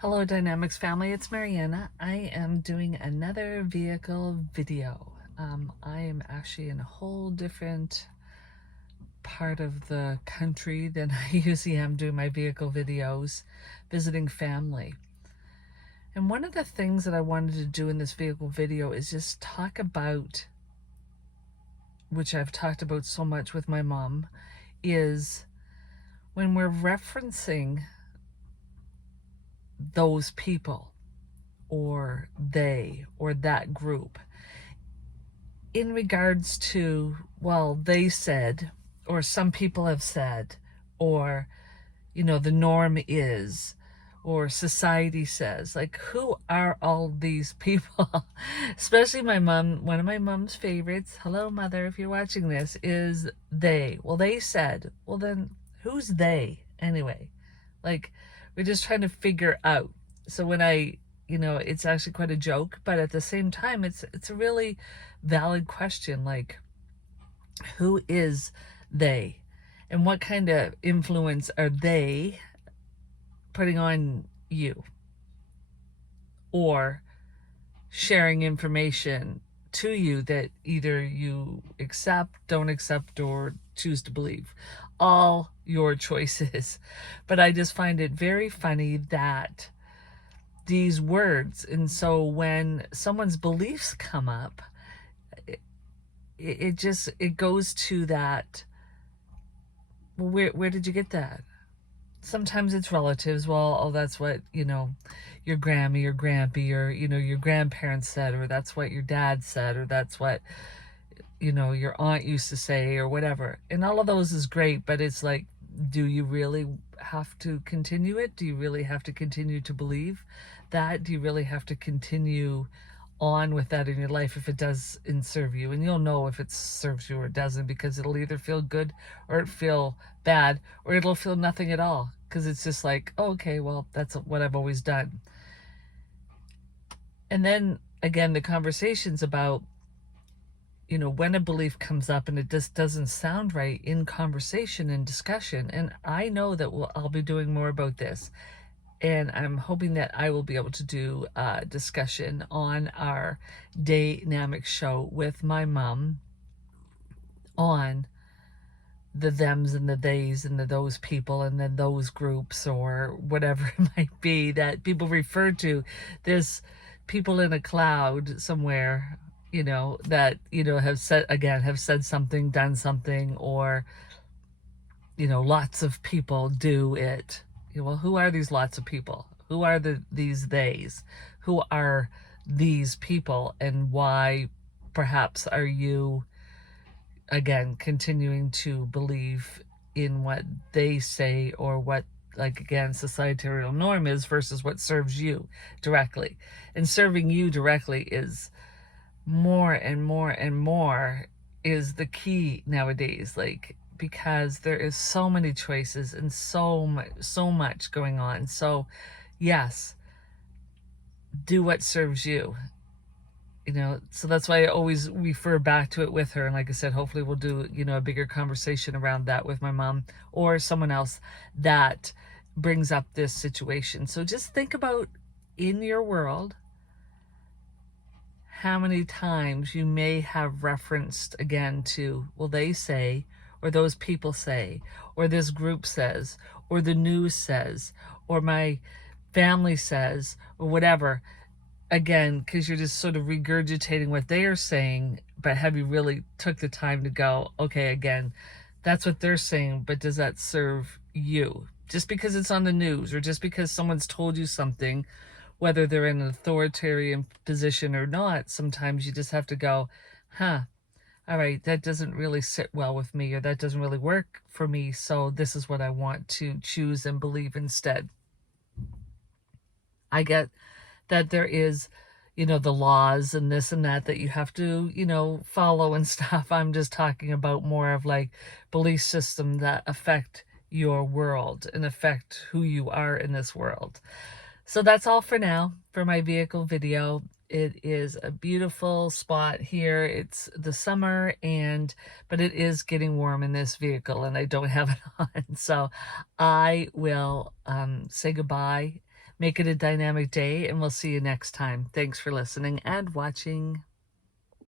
Hello Dynamics family, it's Mariana. I am doing another vehicle video. I am actually in a whole different part of the country than I usually am doing my vehicle videos, visiting family. And one of the things that I wanted to do in this vehicle video is just talk about, which I've talked about so much with my mom, is when we're referencing those people or they or that group in regards to, well, they said, or some people have said, or, the norm is, or society says, like, who are all these people? Especially my mom, one of my mom's favorites, hello mother, if you're watching this, is they. Well, they said, well, then who's they anyway? Like, we're just trying to figure out. So when it's actually quite a joke, but at the same time, it's a really valid question. Like, who is they? And what kind of influence are they putting on you? Or sharing information to you that either you accept, don't accept, or choose to believe. All your choices. But I just find it very funny that these words, and so when someone's beliefs come up, it goes to that, well, where did you get that? Sometimes it's relatives. Well, oh, that's what, your Grammy or Grampy or, your grandparents said, or that's what your dad said, or that's what, your aunt used to say, or whatever. And all of those is great, but it's like, do you really have to continue it? Do you really have to continue to believe that? Do you really have to continue on with that in your life if it doesn't serve you? And you'll know if it serves you or it doesn't, because it'll either feel good or it feel bad, or it'll feel nothing at all, because it's just like, oh, okay, well, that's what I've always done. And then again, the conversations about, when a belief comes up and it just doesn't sound right in conversation and discussion. And I know that I'll be doing more about this, and I'm hoping that I will be able to do a discussion on our Dynamic show with my mom on the thems and the theys and the those people and then those groups or whatever it might be that people refer to. There's people in a cloud somewhere, that, have said something, done something, or, lots of people do it. Well, who are these lots of people? Who are these theys? Who are these people, and why perhaps are you, again, continuing to believe in what they say, or what, like, again, societal norm is versus what serves you directly? And serving you directly is more and more and more is the key nowadays, like, because there is so many choices and so much going on. So yes, do what serves you. So that's why I always refer back to it with her. And like I said, hopefully we'll do, a bigger conversation around that with my mom or someone else that brings up this situation. So just think about, in your world, how many times you may have referenced again to, well, they say, or those people say, or this group says, or the news says, or my family says, or whatever. Again, because you're just sort of regurgitating what they are saying, but have you really took the time to go, okay, again, that's what they're saying, but does that serve you? Just because it's on the news, or just because someone's told you something, whether they're in an authoritarian position or not, sometimes you just have to go, huh, all right, that doesn't really sit well with me, or that doesn't really work for me, so this is what I want to choose and believe instead. I get that there is, the laws and this and that you have to, follow and stuff. I'm just talking about more of like belief system that affect your world and affect who you are in this world. So that's all for now for my vehicle video. It is a beautiful spot here. It's the summer, but it is getting warm in this vehicle and I don't have it on. So I will say goodbye. Make it a dynamic day, and we'll see you next time. Thanks for listening and watching.